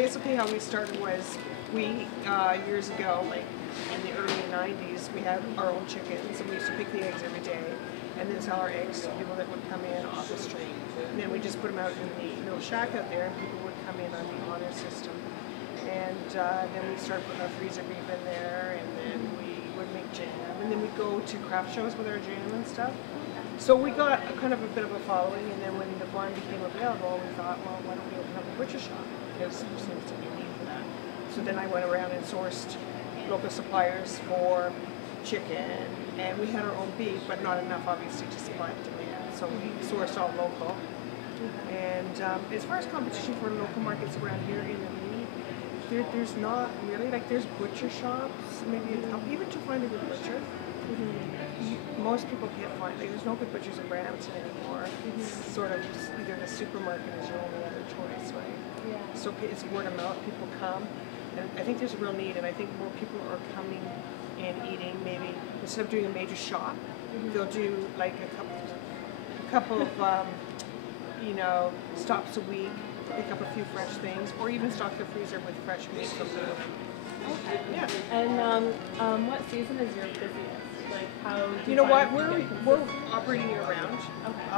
basically how we started was we, years ago, like in the early 90s, we had our own chickens and we used to pick the eggs every day and then sell our eggs to people that would come in off the street. And then we just put them out in the little shack out there and people would come in on the honor system. And then we started putting our freezer beef in there and then we would make jam. And then we'd go to craft shows with our jam and stuff. So we got kind of a bit of a following, and then when the farm became available, we thought, well, why don't we open up a butcher shop? Because there seems to be a need for that. So then I went around and sourced local suppliers for chicken, and we had our own beef, but not enough, obviously, to supply the demand. So we sourced all local. And as far as competition for local markets around here in the meat, there's not really, like there's butcher shops, maybe a couple, even to find a good butcher. Most people can't find, there's no good butchers in Brampton anymore. It's sort of either the supermarket is your only other choice, right? Yeah. So it's word of mouth, people come, and I think there's a real need, and I think more people are coming and eating, maybe, instead of doing a major shop, they'll do like a couple of, you know, stops a week, pick up a few fresh things, or even stock the freezer with fresh meat from the. Okay. Yeah. And what season is your busiest? Like how do you know what, we're operating year round. Okay.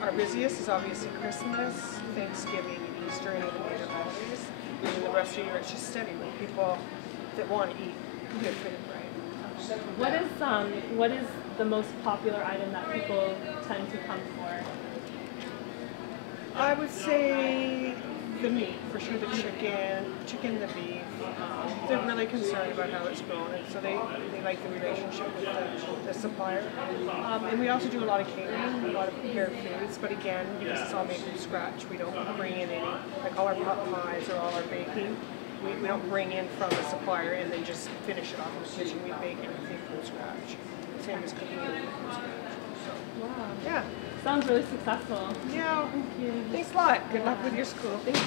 Our busiest is obviously Christmas, Thanksgiving, Easter, and even major holidays. And then the rest of the year it's just steady with people that want to eat good food, right? What is the most popular item that people tend to come for? I would say the meat, for sure, the chicken, the beef. They're really concerned about how it's grown, and so they like the relationship with the supplier. And we also do a lot of catering, a lot of prepared foods, but again, because it's all made from scratch, we don't bring in any, like all our pot pies or all our baking, we don't bring in from the supplier and then just finish it off in the kitchen. We bake everything from scratch. Same as cooking everything from scratch. So, wow. Yeah. Sounds really successful. Yeah. Thank you. Thanks a lot. Good luck with your school. Thank you.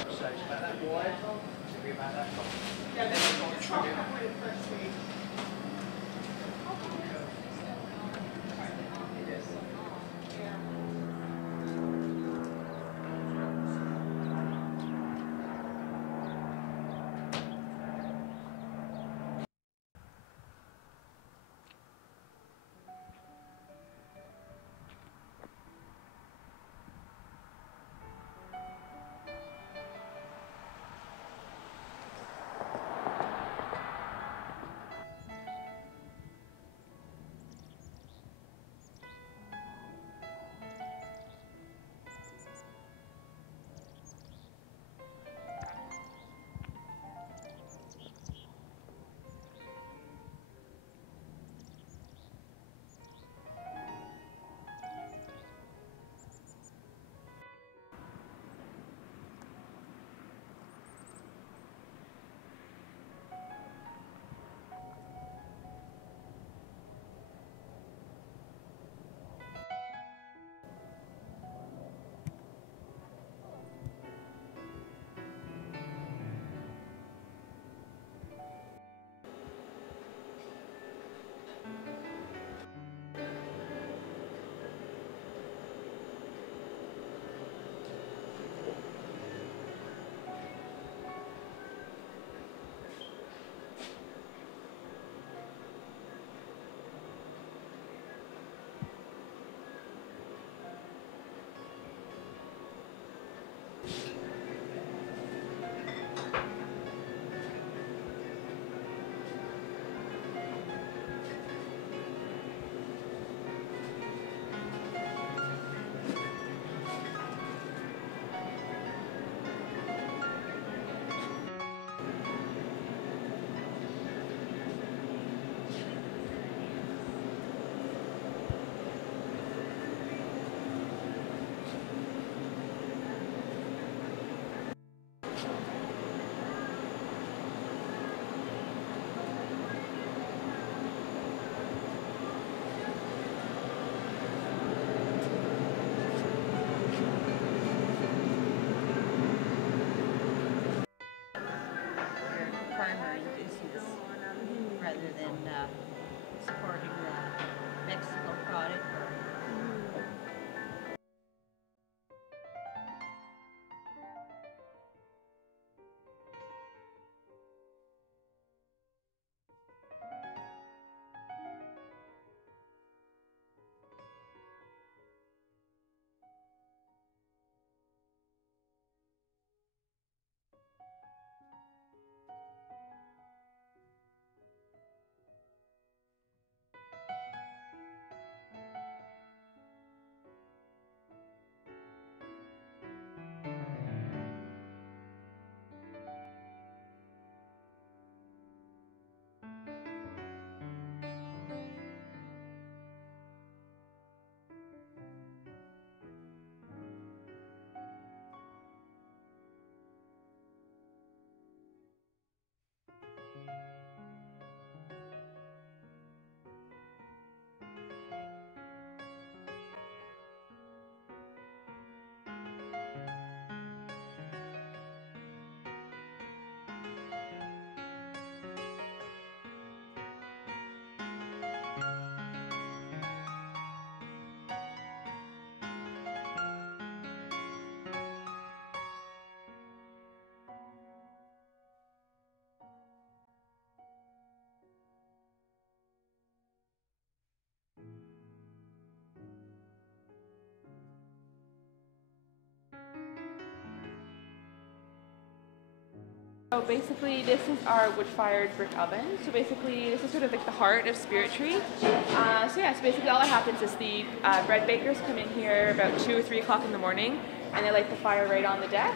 So basically this is our wood-fired brick oven. So basically this is sort of like the heart of Spirit Tree. So basically all that happens is the bread bakers come in here about 2 or 3 o'clock in the morning and they light the fire right on the deck.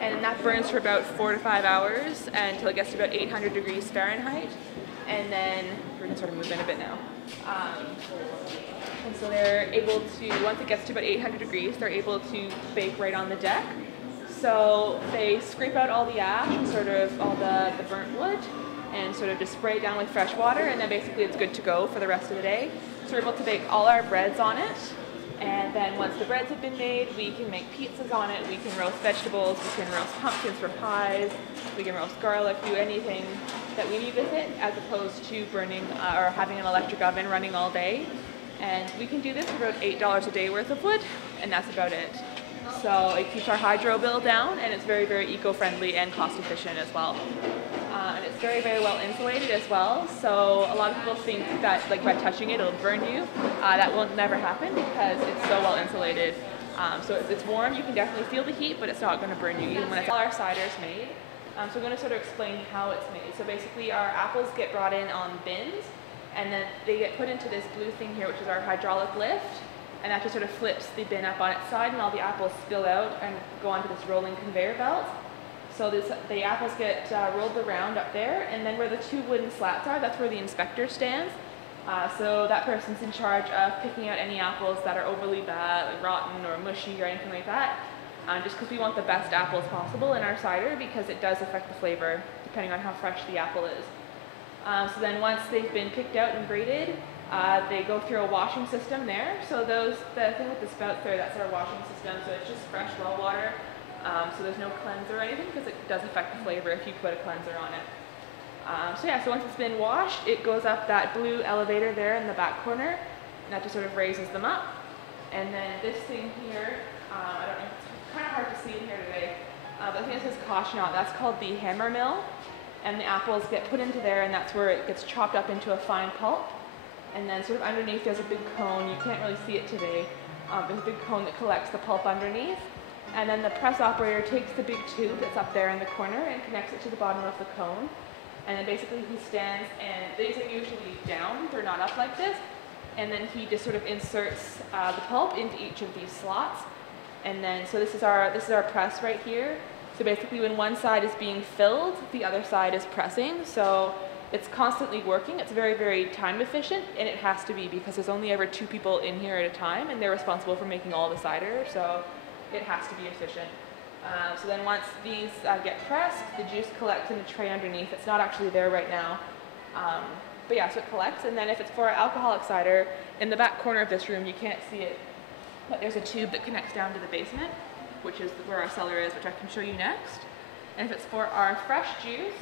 And that burns for about 4 to 5 hours until it gets to about 800 degrees Fahrenheit. And then we're gonna sort of move in a bit now. And so they're able to, once it gets to about 800 degrees, they're able to bake right on the deck. So they scrape out all the ash and sort of all the burnt wood and sort of just spray it down with fresh water, and then basically it's good to go for the rest of the day. So we're able to bake all our breads on it, and then once the breads have been made, we can make pizzas on it, we can roast vegetables, we can roast pumpkins for pies, we can roast garlic, do anything that we need with it, as opposed to burning or having an electric oven running all day. And we can do this for about $8 a day worth of wood, and that's about it. So it keeps our hydro bill down, and it's very, very eco-friendly and cost-efficient as well. And it's very, very well insulated as well. So a lot of people think that like by touching it, it'll burn you. That will never happen because it's so well insulated. So it's warm, you can definitely feel the heat, but it's not going to burn you even when it's all our cider's made. So I'm going to sort of explain how it's made. So basically our apples get brought in on bins, and then they get put into this blue thing here, which is our hydraulic lift. And that just sort of flips the bin up on its side, and all the apples spill out and go onto this rolling conveyor belt. So the apples get rolled around up there, and then where the 2 wooden slats are, that's where the inspector stands. So that person's in charge of picking out any apples that are overly bad, like rotten or mushy or anything like that, just because we want the best apples possible in our cider, because it does affect the flavor depending on how fresh the apple is. So then once they've been picked out and graded, they go through a washing system there. So the thing with the spouts there, that's our washing system. So it's just fresh well water. So there's no cleanser or anything, because it does affect the flavor if you put a cleanser on it. So once it's been washed, it goes up that blue elevator there in the back corner, and that just sort of raises them up. And then this thing here, I don't know, it's kind of hard to see in here today, but I think it says caution on it. That's called the hammer mill. And the apples get put into there, and that's where it gets chopped up into a fine pulp. And then sort of underneath there's a big cone. You can't really see it today. There's a big cone that collects the pulp underneath. And then the press operator takes the big tube that's up there in the corner and connects it to the bottom of the cone. And then basically he stands, and these are usually down, they're not up like this. And then he just sort of inserts the pulp into each of these slots. And then, so this is our press right here. So basically when one side is being filled, the other side is pressing. So it's constantly working. It's very, very time efficient, and it has to be, because there's only ever 2 people in here at a time, and they're responsible for making all the cider, so it has to be efficient. So then once these get pressed, the juice collects in a tray underneath. It's not actually there right now. But yeah, so it collects, and then if it's for alcoholic cider, in the back corner of this room, you can't see it, but there's a tube that connects down to the basement, which is where our cellar is, which I can show you next. And if it's for our fresh juice,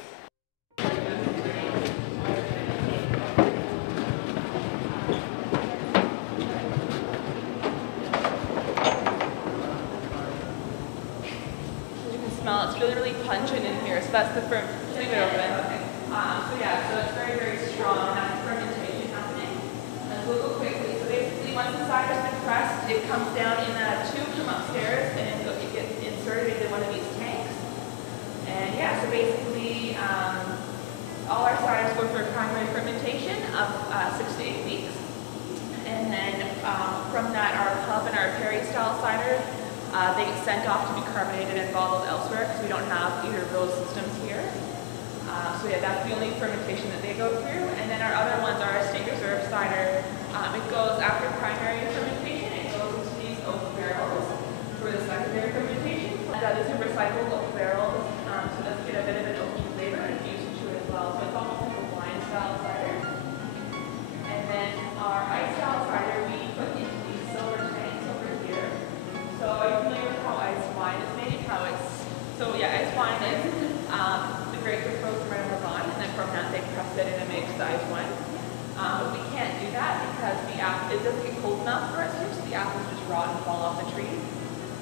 smell, it's really, really pungent in here, so that's the just leave it open. So it's very, very strong, and that's fermentation happening. And so we'll go quickly. So basically, once the cider's been pressed, it comes down in a tube from upstairs, and it gets inserted into one of these tanks. And so basically, all our ciders go through a primary fermentation of 6 to 8 weeks. And then from that, our pub and our Perry style cider, they get sent off to be carbonated and bottled elsewhere, because we don't have either of those systems here. That's the only fermentation that they go through. And then our other ones are our state reserve cider. It goes after primary fermentation, it goes into these oak barrels for the secondary fermentation. These are recycled oak barrels, so it does get a bit of an oaky flavor infused into it as well. So it's almost like a wine style cider. And then our ice style cider, we put into these silver tanks over here. So are you familiar with how ice wine is made? Ice wine is the grapes are frozen right on the vine, and then from that they press it and it makes the ice wine. But we can't do that because it doesn't get cold enough for us here, so the apples just rot and fall off the tree.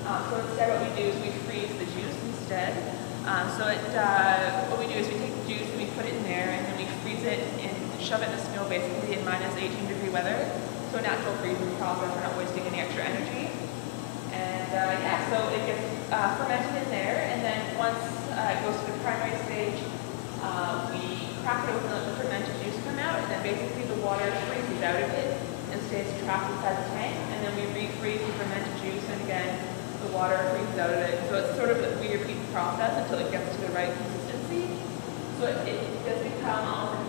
So instead what we do is we freeze the juice instead. What we do is we take the juice and we put it in there, and then we freeze it and shove it in the snow basically in minus 18-degree weather. So a natural freezing process, we're not wasting any extra energy. And so it gets fermented in there, and then once it goes to the primary stage, freeze and ferment juice, and again, the water freezes out of it. So it's sort of we repeat the process until it gets to the right consistency. So it does become almost